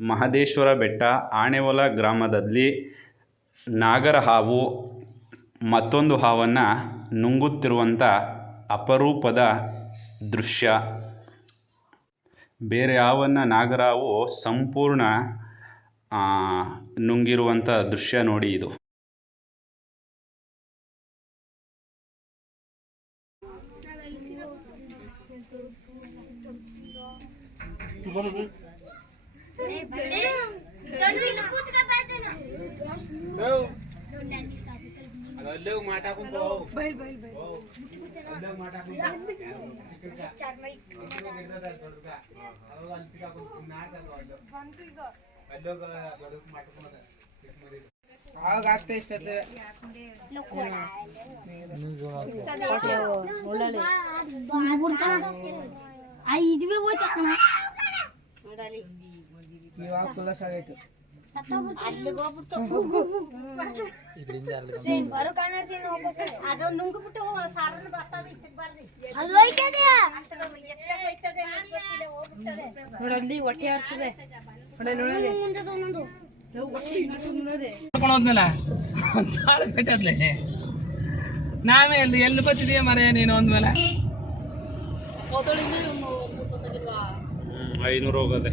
ಮಹದೇಶ್ವರ ಬೆಟ್ಟ, ಆಣೆವಲ ಗ್ರಾಮದಲ್ಲಿ ನಾಗರ ಹಾವು ಮತ್ತೊಂದು ಹಾವನ್ನು ನುಂಗುತ್ತಿರುವಂಥ ಅಪರೂಪದ ದೃಶ್ಯ. ಬೇರೆ ಹಾವನ್ನು ನಾಗರ ಹಾವು ಸಂಪೂರ್ಣ ನುಂಗಿರುವಂಥ ದೃಶ್ಯ ನೋಡಿ ಇದು. లేవు మాటకు ఇది పోయి ಇವಾಗ ಕುಲಸ ಆಗೈತು. ಬರ್ತದೆ ಅಲ್ಲಿ ನೋಡಲ್ಲಿ ಹೊಟ್ಟೆ ಆಡ್ತದೆ ಕಟ್ಟದ್ಲೆ. ನಾವೇ ಎಲ್ಲಿ ಎಲ್ಲಿ ಬರ್ತಿದೀಯ ಮರೆ ನೀನು ಅಂದ್ಮೇಲೆ? ಐನೂರು ಹೋಗೋದೆ.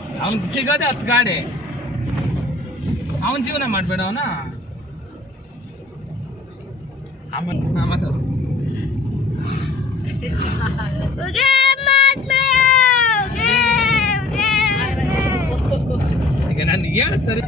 ಅವನ್ ಸಿಗೋದೇ ಅಷ್ಟು ಗಾಡಿ. ಅವನ್ ಜೀವನ ಮಾಡ್ಬೇಡ ಅವನ. ಈಗ ನಾನು ಹೇಳ ಸರಿ.